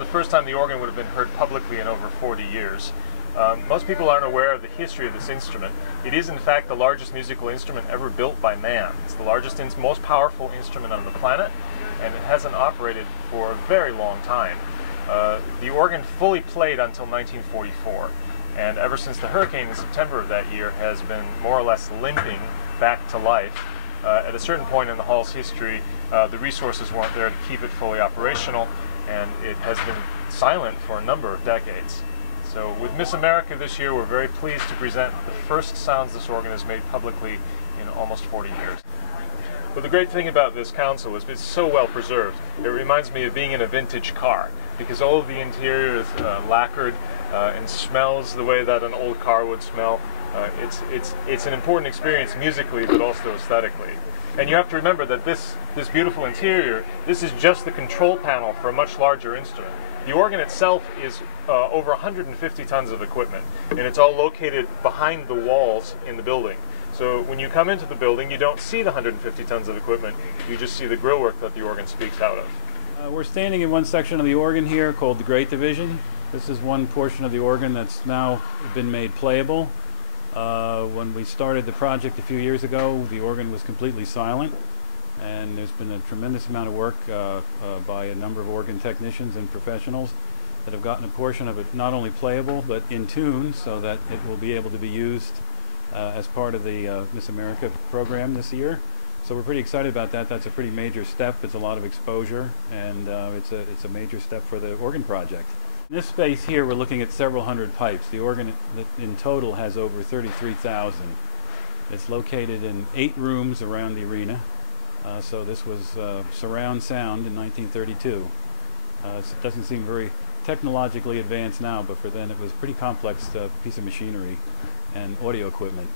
the first time the organ would have been heard publicly in over 40 years. Most people aren't aware of the history of this instrument. It is in fact the largest musical instrument ever built by man. It's the largest and most powerful instrument on the planet, and it hasn't operated for a very long time. The organ fully played until 1944, and ever since the hurricane in September of that year has been more or less limping back to life. At a certain point in the hall's history, the resources weren't there to keep it fully operational, and it has been silent for a number of decades. So with Miss America this year, we're very pleased to present the first sounds this organ has made publicly in almost 40 years. But the great thing about this console is it's so well preserved. It reminds me of being in a vintage car, because all of the interior is lacquered and smells the way that an old car would smell. It's an important experience musically, but also aesthetically. And you have to remember that this beautiful interior, this is just the control panel for a much larger instrument. The organ itself is over 150 tons of equipment, and it's all located behind the walls in the building. So when you come into the building, you don't see the 150 tons of equipment, you just see the grillwork that the organ speaks out of. We're standing in one section of the organ here called the Great Division. This is one portion of the organ that's now been made playable. When we started the project a few years ago, the organ was completely silent, and there's been a tremendous amount of work by a number of organ technicians and professionals that have gotten a portion of it not only playable but in tune, so that it will be able to be used as part of the Miss America program this year. So we're pretty excited about that. That's a pretty major step. It's a lot of exposure, and it's a major step for the organ project. In this space here, we're looking at several hundred pipes. The organ in total has over 33,000. It's located in 8 rooms around the arena. So this was surround sound in 1932. It doesn't seem very technologically advanced now, but for then it was a pretty complex piece of machinery and audio equipment.